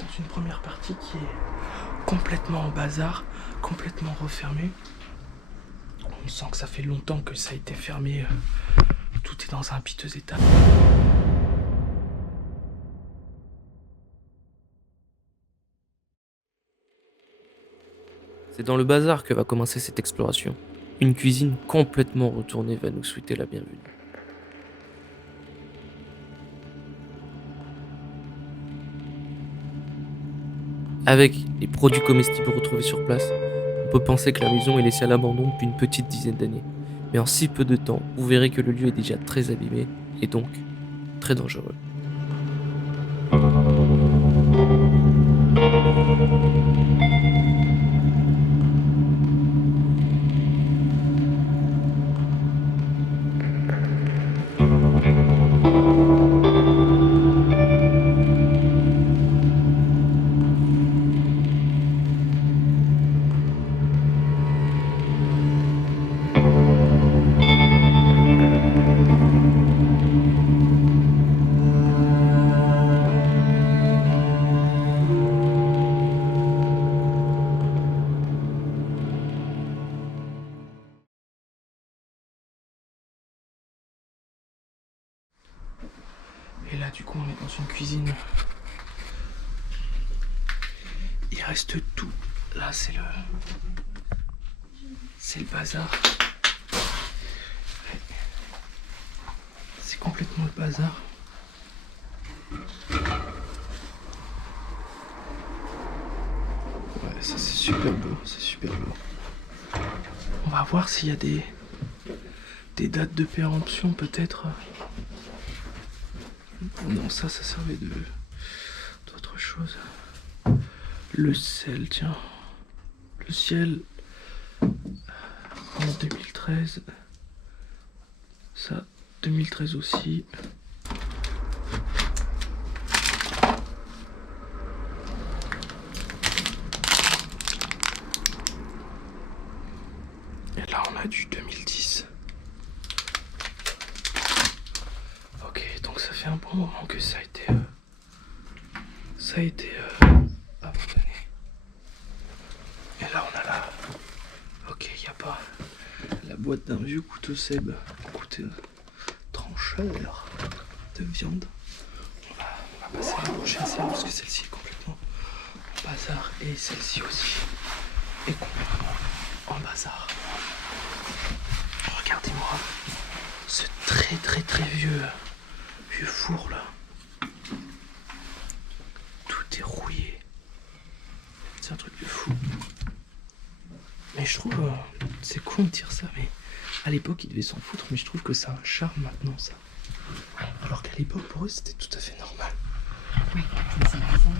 dans une première partie qui est complètement en bazar, complètement refermée. On sent que ça fait longtemps que ça a été fermé. Tout est dans un piteux état. C'est dans le bazar que va commencer cette exploration. Une cuisine complètement retournée va nous souhaiter la bienvenue. Avec les produits comestibles retrouvés sur place, on peut penser que la maison est laissée à l'abandon depuis une petite dizaine d'années. Mais en si peu de temps, vous verrez que le lieu est déjà très abîmé et donc très dangereux. Et là, du coup, on est dans une cuisine. Il reste tout. Là, c'est le bazar. C'est complètement le bazar. Ouais, ça c'est super beau, c'est super beau. On va voir s'il y a des dates de péremption peut-être. Non, ça servait d'autre chose. Le sel, tiens. Le ciel en 2013. Ça, 2013 aussi. Et là, on a du 2010. Ok, donc ça fait un bon moment que ça a été abandonné. Et là, on a la... Ok, il n'y a pas la boîte d'un vieux couteau Seb. Trancheur de viande. On va passer à la prochaine série parce que celle-ci est complètement en bazar et celle-ci aussi est complètement en bazar. Regardez-moi ce très vieux four là. Tout est rouillé. C'est un truc de fou. Mais je trouve, c'est con de dire ça, mais à l'époque ils devaient s'en foutre, mais je trouve que ça a un charme maintenant ça. Alors qu'à l'époque pour eux c'était tout à fait normal. Oui, c'est un design.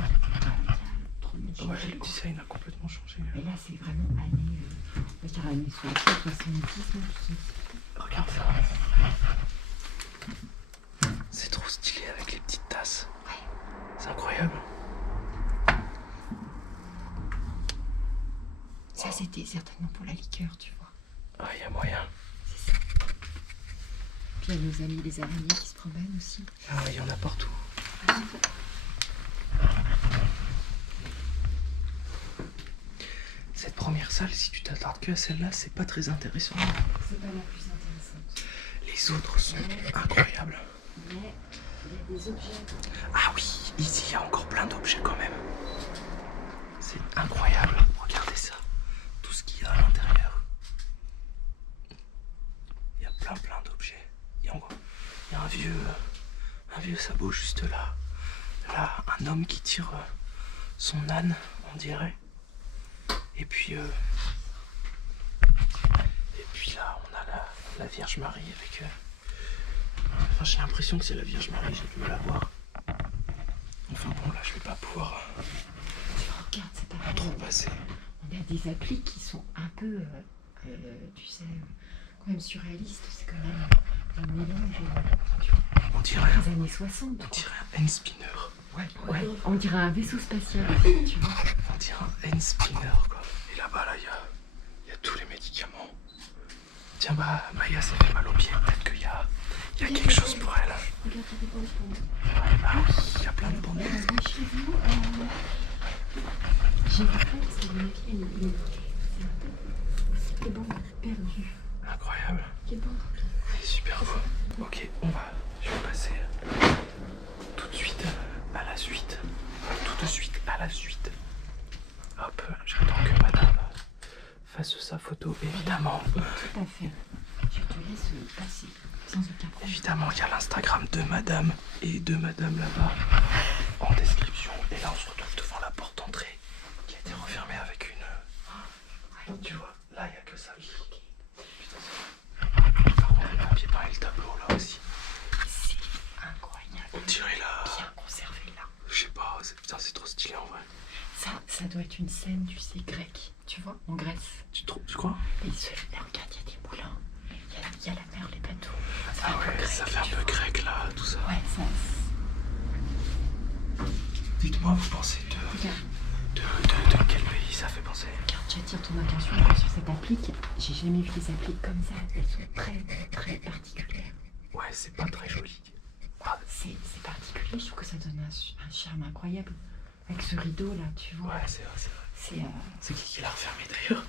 Trop bien changé. Ouais, le design a complètement changé. Et là, c'est vraiment années, on va dire années 60, 70, non, Regarde ça. C'est trop stylé avec les petites tasses. C'est incroyable. ça c'était certainement pour la liqueur, tu vois. Ah, il y a moyen. C'est ça. Puis il y a nos amis les araignées qui se promènent aussi. Ah, il y en a partout. Cette première salle, si tu t'attardes que à celle-là, c'est pas très intéressant. C'est pas la plus intéressante. Les autres sont incroyables. Mais il y a des objets. Ah oui, ici il y a encore plein d'objets quand même. C'est incroyable. Regardez ça. Tout ce qu'il y a à l'intérieur. Il y a plein d'objets. Il y a un vieux sabot juste là. Là, un homme qui tire son âne, on dirait. Et puis là, on a la Vierge Marie avec... Enfin, j'ai l'impression que c'est la Vierge Marie, j'ai dû la voir. Enfin bon, là, je vais pas pouvoir Tu regardes, c'est pas trop passer. On a des applis qui sont un peu, tu sais, quand même surréalistes. C'est quand même un mélange, tu vois, On dirait des années 60. un hand spinner. Ouais. On dirait un vaisseau spatial, tu vois. On dirait un hand spinner, quoi. Et là-bas, là, il y a tous les médicaments. Tiens, bah, Maya s'est fait mal aux pieds. Peut-être qu'il y a quelque chose pour elle. Regarde, il y a des bonbons. Ouais, bah oui, il y a plein de bonbons. Chez vous, J'ai vu plein de sa vie, c'est un peu les bandes perdues. Incroyable. Les bandes. C'est super beau. Ok, je vais passer tout de suite à la suite. Tout de suite à la suite. Hop, j'attends que madame fasse sa photo, évidemment. Tout à fait. Je te laisse passer sans aucun problème. Évidemment, il y a l'Instagram de madame et de madame là-bas en description. Et là, on se retrouve devant la porte d'entrée qui a été refermée avec une... Tu vois, là, il n'y a que ça. Putain, par contre, le papier peint et le tableau là aussi. C'est incroyable. On dirait là... Bien conservé là. Je sais pas, putain, c'est trop stylé en vrai. Ça doit être une scène, tu sais, grecque. Tu vois, en Grèce. Tu crois? Et regarde, il y a des moulins. Il y a la mer, les bateaux. Ça fait Ah un peu ouais, grec, ça fait un tu peu vois. grec là, tout ça. Ouais, ça. Dites-moi, vous pensez Regarde. de quel pays ça fait penser? Regarde, j'attire ton attention encore sur cette applique. J'ai jamais vu des appliques comme ça. Elles sont très, très particulières. Ouais, c'est pas très joli. C'est particulier. Je trouve que ça donne un charme incroyable. Avec ce rideau là, tu vois. Ouais, c'est vrai, c'est vrai. C'est. C'est qui l'a refermé d'ailleurs?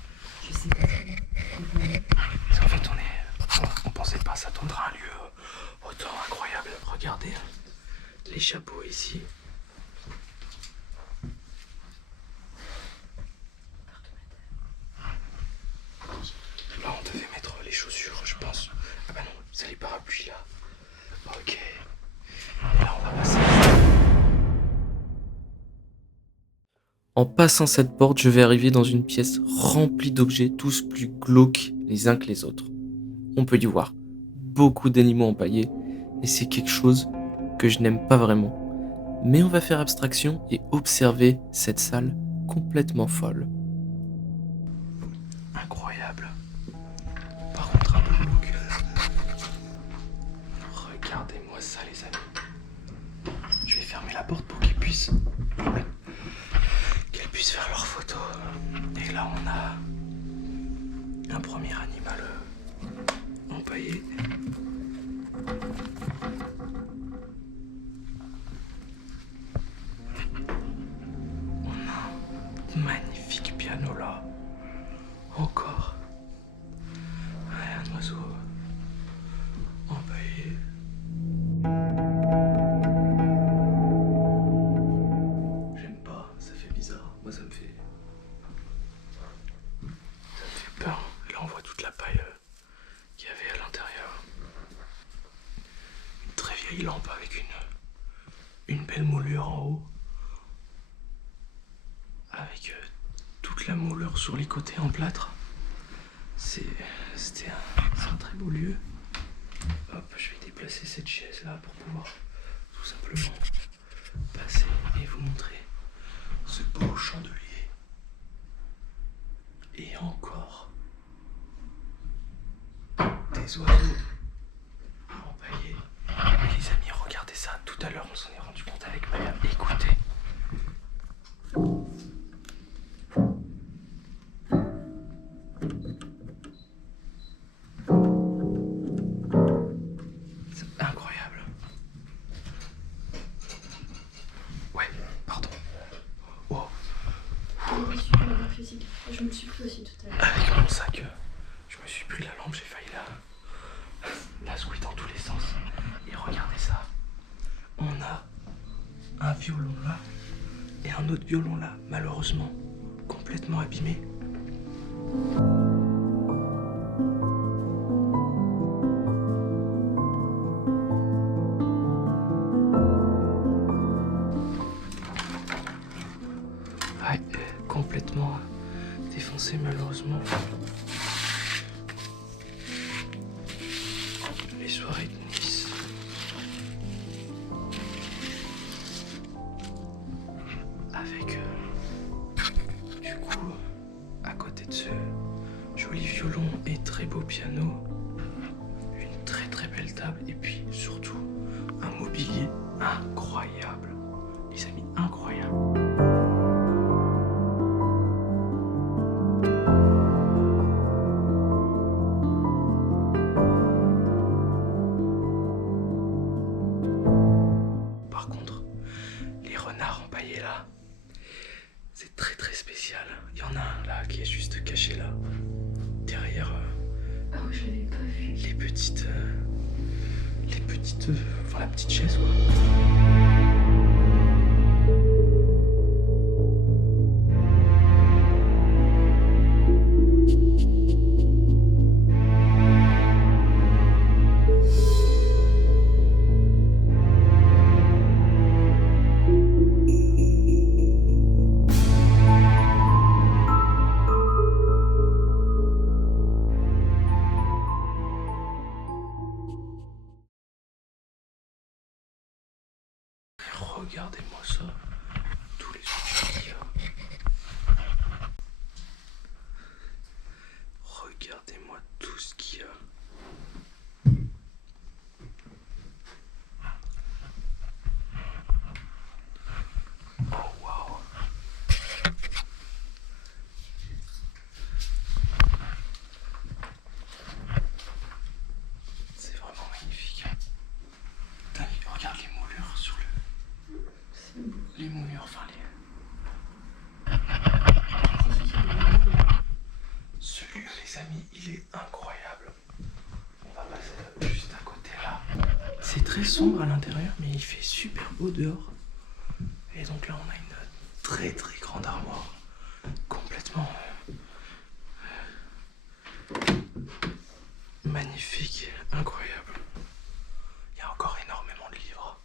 Je sais pas très bien. Parce qu'en fait, on pensait pas s'attendre à un lieu autant incroyable. Regardez les chapeaux ici. Là, on devait mettre les chaussures, je pense. Ah bah non, c'est les parapluies là. Ok. Et là, on va passer. En passant cette porte, je vais arriver dans une pièce remplie d'objets, tous plus glauques les uns que les autres. On peut y voir beaucoup d'animaux empaillés, et c'est quelque chose que je n'aime pas vraiment. Mais on va faire abstraction et observer cette salle complètement folle. Incroyable. Par contre, un peu glauque. Regardez-moi ça, les amis. Je vais fermer la porte pour qu'ils puissent faire leurs photos. Et là, on a un premier animal empaillé. On a un magnifique piano là. Encore. Ouais, un oiseau empaillé. J'aime pas, ça fait bizarre. Moi, ça me fait peur. Et là, on voit toute la paille qu'il y avait à l'intérieur. Une très vieille lampe avec une belle moulure en haut. Avec toute la moulure sur les côtés en plâtre. C'est un très beau lieu. Hop, je vais déplacer cette chaise là pour pouvoir tout simplement passer et vous montrer ce beau chandelier. Et encore des oiseaux empaillés. Et les amis, regardez ça. Tout à l'heure, on s'en est rendu compte avec Maya. Écoutez. C'est incroyable. Ouais, pardon. Oh. Je me suis pris aussi tout à l'heure. Avec mon sac, je me suis pris la lampe, j'ai failli la secouer dans tous les sens. Et regardez ça. On a un violon là et un autre violon là, malheureusement, complètement abîmé. Ouais, complètement défoncé malheureusement. Les soirées de Nice. Avec du coup, à côté de ce joli violon et très beau piano, une très très belle table et puis surtout un mobilier incroyable. Les amis, incroyable. Par contre, les renards empaillés là, C'est très très spécial. Il y en a un là qui est juste caché là. Derrière Ah oui, je l'avais pas vu. les petites. Enfin la petite chaise quoi. Regardez-moi ça, tous les objets qu'il y a. Regardez-moi tout ce qu'il y a. Oh waouh. C'est vraiment magnifique. Putain, regarde les moulures sur le. Les moulures, enfin les. Ce lieu, les amis, il est incroyable. On va passer juste à côté là. C'est très sombre à l'intérieur, mais il fait super beau dehors. Et donc là, on a une très très grande armoire. Complètement magnifique, incroyable. Il y a encore énormément de livres.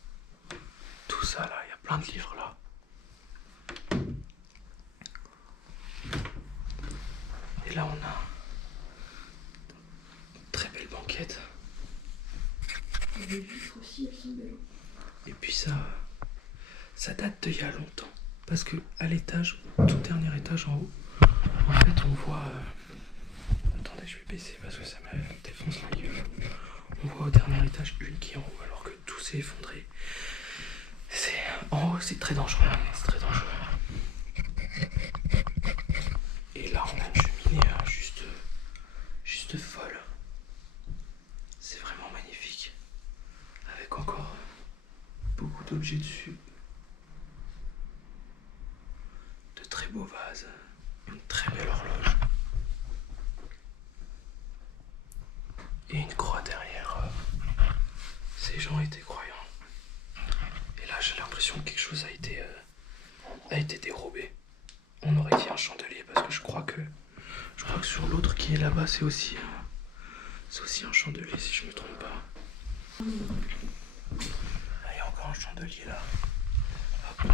Tout ça là, il y a plein de livres là. Et là, on a une très belle banquette. Les vitres aussi, elles sont belles. Et puis ça date d'il y a longtemps. Parce que à l'étage, tout dernier étage en haut, en fait, on voit. Attendez, je vais baisser parce que ça me défonce la gueule. On voit au dernier étage une qui est en haut alors que tout s'est effondré. En haut, c'est très dangereux. C'est très dangereux. Et là, on a une cheminée juste folle. C'est vraiment magnifique. Avec encore beaucoup d'objets dessus. De très beaux vases. Une très belle horloge. Et une croix derrière. Ces gens étaient croyants. Et là, j'ai l'impression que quelque chose a été dérobé. On aurait dit un chandelier parce que je crois que sur l'autre qui est là-bas, c'est aussi un chandelier si je me trompe pas. Ah, il y a encore un chandelier là. Hop.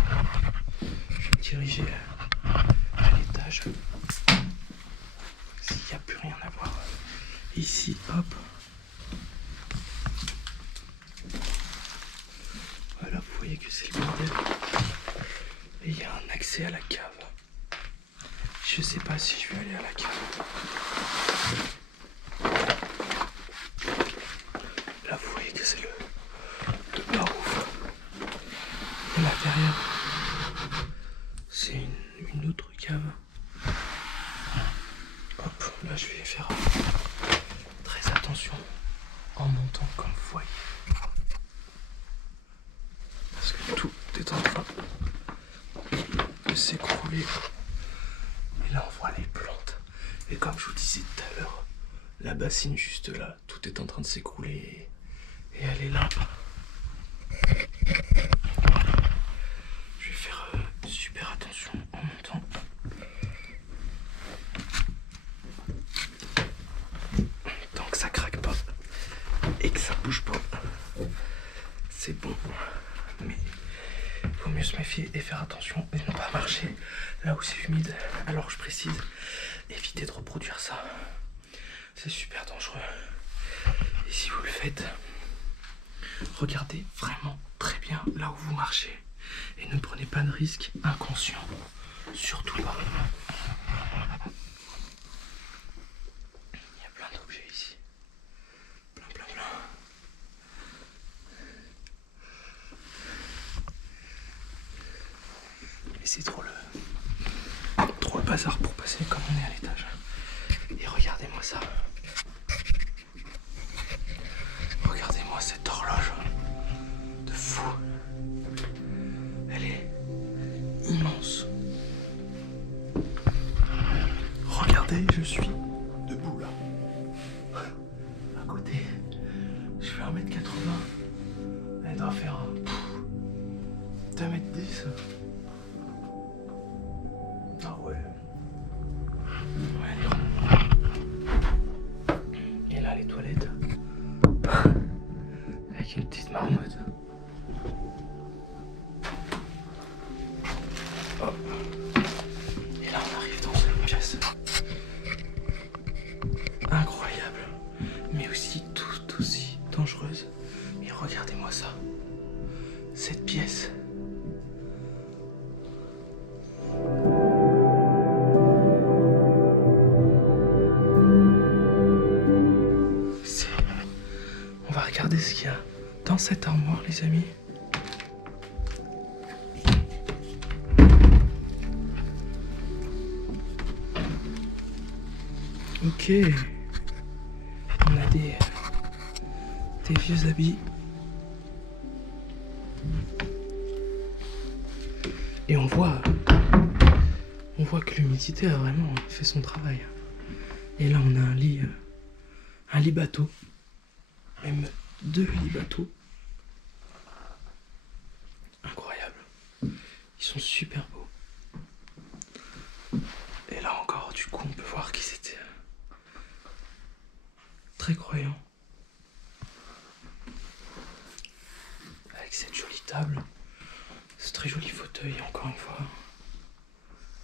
Je vais me diriger à l'étage. S'il n'y a plus rien à voir. Ici, hop. Voilà, vous voyez que c'est le bordel. Et il y a un accès à la cave. Je sais pas si je vais aller à la cave. Là, vous voyez que c'est le bar-ouf. Et là, derrière, c'est une autre cave. Hop, là, je vais faire très attention en montant, comme vous voyez. Parce que tout est en train de s'écrouler. Et là, on voit les plantes. Et comme je vous disais tout à l'heure, la bassine juste là, tout est en train de s'écrouler. Et elle est là. Je vais faire super attention en montant. Tant que ça craque pas et que ça bouge pas, c'est bon. Mais il vaut mieux se méfier et faire attention et ne pas marcher là où c'est humide. Alors je précise, évitez de reproduire ça. C'est super dangereux. Et si vous le faites, regardez vraiment très bien là où vous marchez. Et ne prenez pas de risques inconscients. Surtout pas. Il y a plein d'objets ici. Plein. Et c'est trop le bazar pour passer comme on est à l'étage. Et regardez-moi ça. Regardez-moi cette horloge de fou. Elle est immense. regardez, je suis debout là. À côté, je fais 1m80. Elle doit faire 2m10. Ah ouais. Ouais, elle est ronde. Et là, les toilettes. Avec une petite marmotte. Hop. Et là, on arrive dans une pièce incroyable, mais aussi tout aussi dangereuse. Et regardez-moi ça. Cette pièce. On va regarder ce qu'il y a dans cette armoire, les amis. Ok. On a des vieux habits. Et on voit que l'humidité a vraiment fait son travail. Et là, on a un lit bateau. Même 2 lits bateaux. Incroyable. Ils sont super beaux. Et là encore, du coup, on peut voir qu'ils étaient très croyants. Avec cette jolie table, ce très joli fauteuil, encore une fois.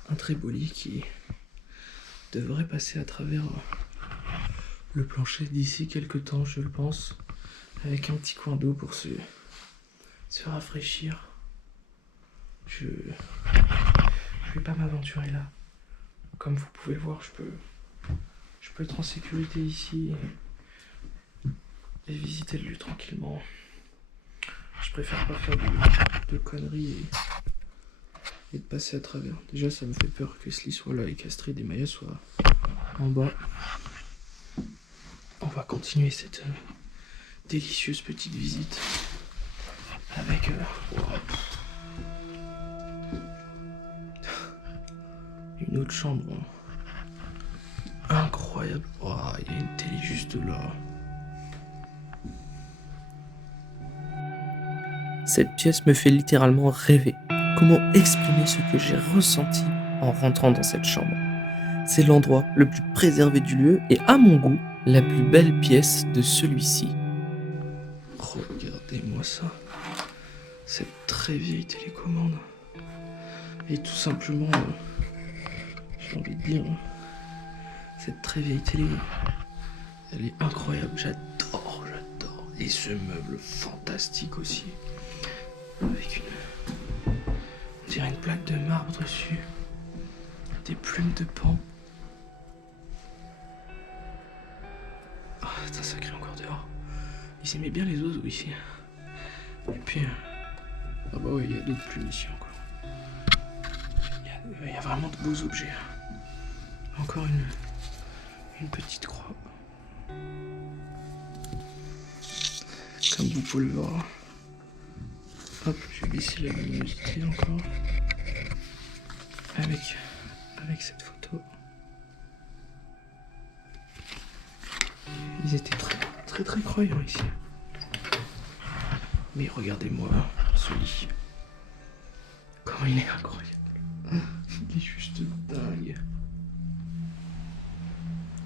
Un très beau lit qui devrait passer à travers le plancher d'ici quelques temps, je le pense. Avec un petit coin d'eau pour se rafraîchir. Je vais pas m'aventurer là. Comme vous pouvez le voir, je peux être en sécurité ici et visiter le lieu tranquillement. Je préfère pas faire de conneries et de passer à travers. Déjà, ça me fait peur que ce lit soit là et qu'Astrid et Maya soient en bas. On va continuer cette délicieuse petite visite avec une autre chambre incroyable. Oh, il y a une télé juste là. Cette pièce me fait littéralement rêver. Comment exprimer ce que j'ai ressenti en rentrant dans cette chambre? C'est l'endroit le plus préservé du lieu et à mon goût, la plus belle pièce de celui-ci. Regardez-moi ça. Cette très vieille télécommande. Et tout simplement, j'ai envie de dire, cette très vieille télé, elle est incroyable. J'adore. Et ce meuble fantastique aussi. Avec on dirait une plaque de marbre dessus. Des plumes de pan. Ah, putain, ça crie encore dehors. Ils aimaient bien les oiseaux ici. Et puis, ah bah oui, il y a d'autres plumes ici encore. Il y a vraiment de beaux objets. Encore une petite croix. Comme vous pouvez le voir. Hop, je vais baisser la luminosité encore. Avec cette photo. Ils étaient très croyants ici. Mais regardez-moi ce lit. Comment il est incroyable. Il est juste dingue.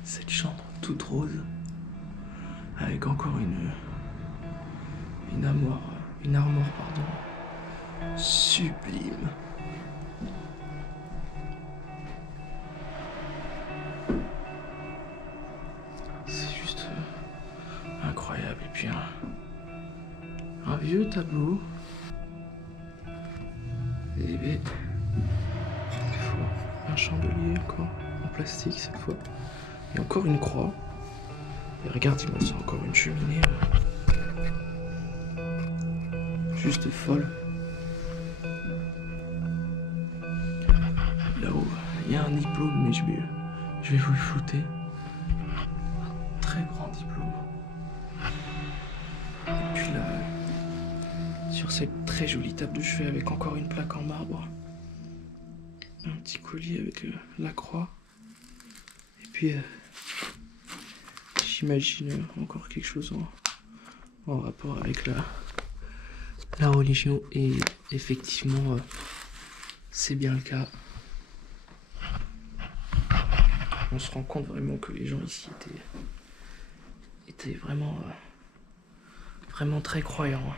Cette chambre toute rose. Avec encore une armoire, sublime. C'est juste incroyable. Et puis un vieux tableau. Et un chandelier encore en plastique cette fois. Et encore une croix. Et regardez-moi ça, encore une cheminée. Juste folle. Là-haut, il y a un diplôme, mais je vais vous le flouter. Un très grand diplôme. Et puis là, sur cette très jolie table de chevet avec encore une plaque en marbre. Un petit collier avec la croix. puis j'imagine encore quelque chose en rapport avec la religion, et effectivement c'est bien le cas. On se rend compte vraiment que les gens ici étaient vraiment très croyants.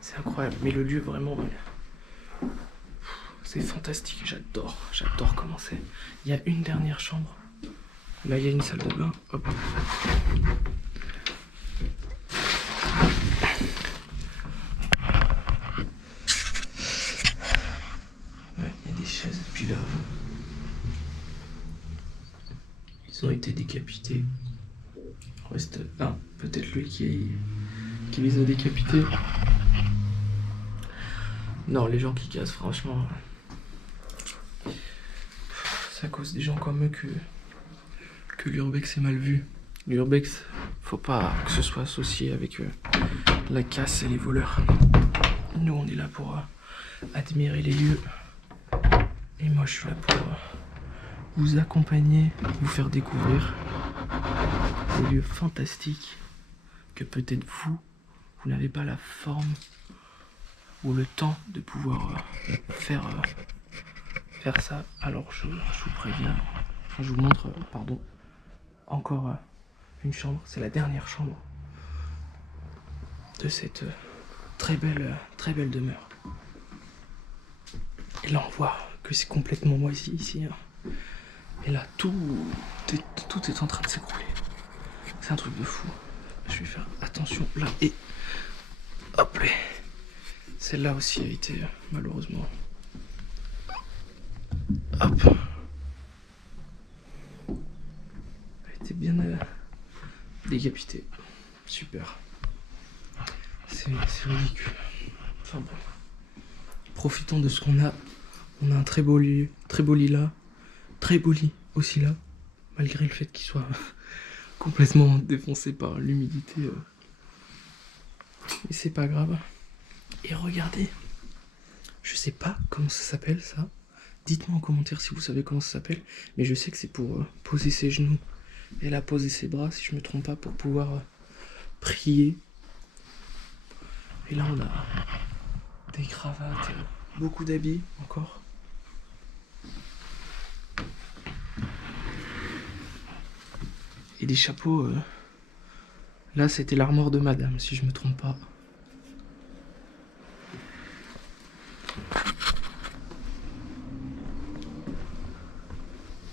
C'est incroyable, mais le lieu vraiment, c'est fantastique, j'adore comment c'est. Il y a une dernière chambre, là il y a une salle de bain, hop. Ouais, il y a des chaises, et puis là, ils ont été décapités. Il reste un, peut-être lui qui les a décapités. Non, les gens qui cassent, franchement, c'est à cause des gens comme eux que l'urbex est mal vu. L'urbex, faut pas que ce soit associé avec la casse et les voleurs. Nous, on est là pour admirer les lieux. Et moi, je suis là pour vous accompagner, vous faire découvrir des lieux fantastiques que peut-être vous n'avez pas la forme ou le temps de pouvoir faire ça. Alors je vous préviens, je vous montre, encore une chambre. C'est la dernière chambre de cette très belle demeure. Et là on voit que c'est complètement moisi ici. Hein. Et là tout est en train de s'écrouler. C'est un truc de fou. Je vais faire attention là et hop là. Celle-là aussi a été malheureusement. Hop. Elle a été bien décapitée. Super. C'est ridicule. Enfin bon. Profitons de ce qu'on a. On a un très beau lit là. Très beau lit aussi là. Malgré le fait qu'il soit complètement défoncé par l'humidité. Mais c'est pas grave. Et regardez, je sais pas comment ça s'appelle ça. Dites-moi en commentaire si vous savez comment ça s'appelle. Mais je sais que c'est pour poser ses genoux. Et là, poser ses bras, si je me trompe pas, pour pouvoir prier. Et là, on a des cravates, beaucoup d'habits encore. Et des chapeaux. Là, c'était l'armoire de madame, si je me trompe pas.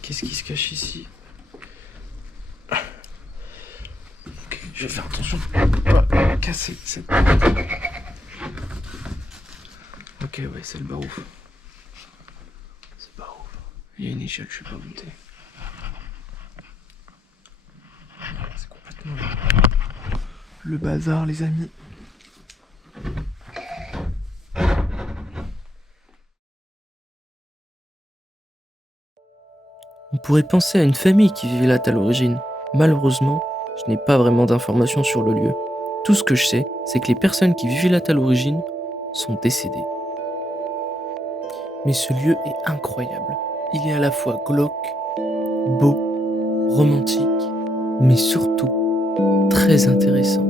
Qu'est-ce qui se cache ici? Ok, je vais faire attention à pas casser cette... Ok, ouais, c'est le barouf. C'est le barouf. Il y a une échelle, je suis pas monté. C'est complètement le bazar, les amis. On pourrait penser à une famille qui vivait là à l'origine. Malheureusement, je n'ai pas vraiment d'informations sur le lieu. Tout ce que je sais, c'est que les personnes qui vivaient là à l'origine sont décédées. Mais ce lieu est incroyable. Il est à la fois glauque, beau, romantique, mais surtout très intéressant.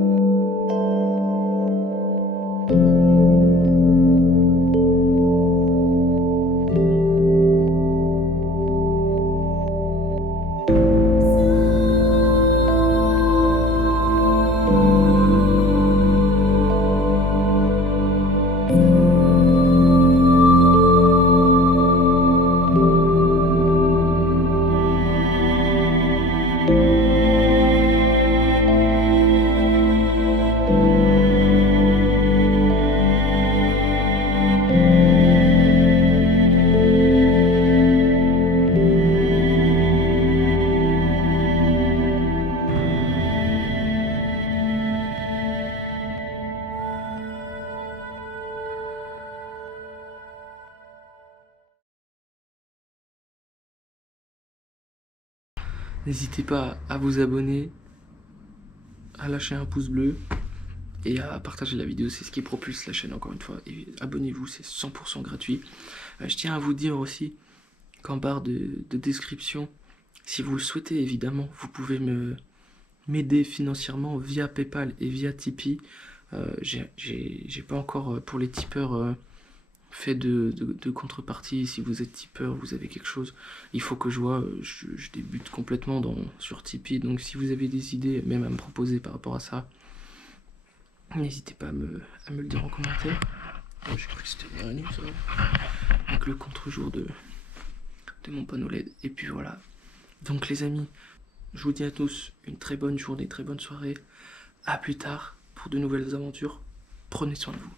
N'hésitez pas à vous abonner, à lâcher un pouce bleu et à partager la vidéo, c'est ce qui propulse la chaîne encore une fois. Et abonnez-vous, c'est 100% gratuit. Je tiens à vous dire aussi qu'en barre de description, Si vous le souhaitez, évidemment, vous pouvez m'aider financièrement via PayPal et via Tipeee. J'ai pas encore, pour les tipeurs, fait de contrepartie. Si vous êtes tipeur, vous avez quelque chose, il faut que je vois. Je débute complètement sur Tipeee, donc si vous avez des idées, même à me proposer par rapport à ça, n'hésitez pas à me le dire en commentaire. Oh, j'ai cru que c'était dernière nuit, ça. Avec le contre-jour de mon panneau LED. Et puis voilà. Donc les amis, je vous dis à tous une très bonne journée, très bonne soirée. À plus tard pour de nouvelles aventures. Prenez soin de vous.